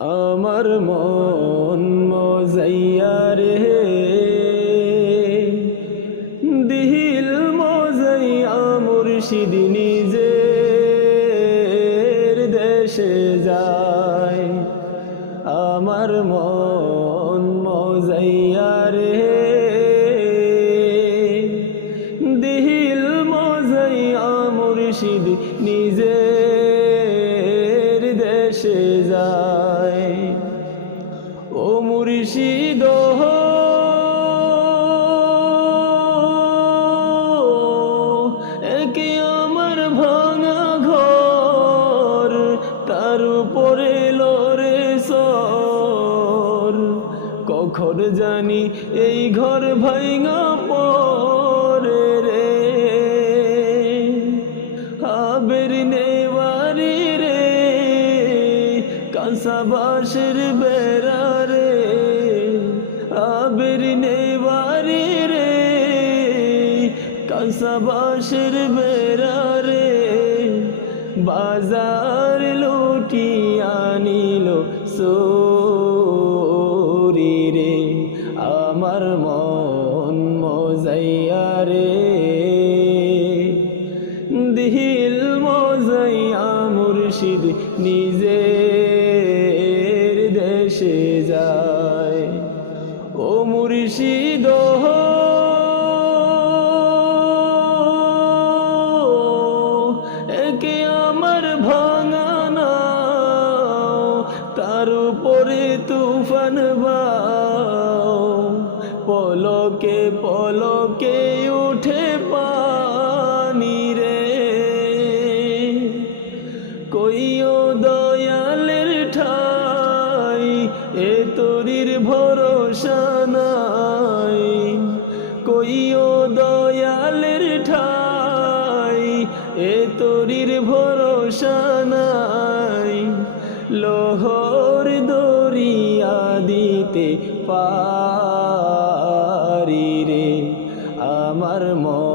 আমার মন মজাইয়া রে দিল মজাইয়া মুর্শিদ নিজের দেশে যায়। আমার মন মজাইয়া রে দিল মজাইয়া মুর্শিদ নিজের দেশে যায়। ও মুর্শিদ একে আমার ভাঙা ঘর, তার উপরে লরে সর, কখন জানি এই ঘর ভাঙা পড়ে রে। আবের নেওয়ারি রে কাঁসা বাঁশের বেড়া রে, আবের নেওয়ারি রে কাঁসা বাঁশের বেড়া রে, বাজার লুটিয়া নিল চোরি রে। আমার মন মজাইয়া রে দিল মজাইয়া মুর্শিদ নিজের দেশে যায়। ও মুর্শিদ একে আমার ভাঙা নাও, তার উপরে তুফান বাও, পলকে পলকে উঠে পানি রে। কইও দয়ালের ঠাই এ তরির ভরসা নাই, কইও দয়ালের ঠাই এ তরির ভরসা নাই। লোহর দরিয়া দিতে পারি রে আমার মন